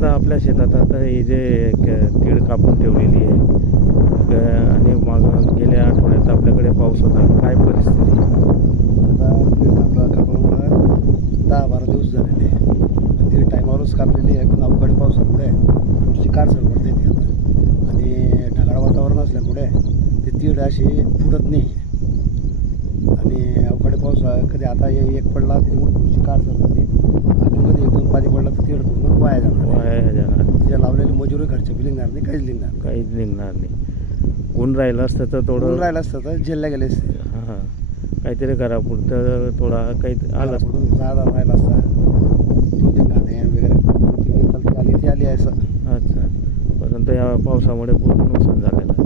आता आपल्या शेतात आता हे जे तीळ कापून ठेवलेली आहे आणि मग गेल्या आठवड्यात आपल्याकडे पाऊस होता, काय परिस्थिती आहे? आता कापल्यामुळं 10-12 दिवस झालेले आहे. ती टायमावरच कापलेली आहे, पण अवकाळी पावसामुळे थोडीशी काळसर पडते ती आता. आणि ढगाळ वातावरण असल्यामुळे ते तीळ अशी फुटत नाही. आणि अवकाळी पाऊस कधी आता एक पडला त्याच्यामुळे थोडीशी काळसर जाते. अजून कधी 1-2 पाणी पडला तर तीळ पूर्ण वाया जाणार. वाया जाणार, तिच्या लावलेली मजुरी खर्च बी निघणार नाही, काहीच निघणार नाही. काहीच निघणार नाही. ऊन राहिलं असतं तर थोडं राहिलं असतं तर झेलल्या गेले असते. हां, काहीतरी घरापुरतं थोडा काही आलं असतं. पुढून जादा राहिला असता 2-3 गाणे वगैरे आली ती आली असं. अच्छा, परंतु या पावसामुळे पूर्ण नुकसान झालेलं आहे.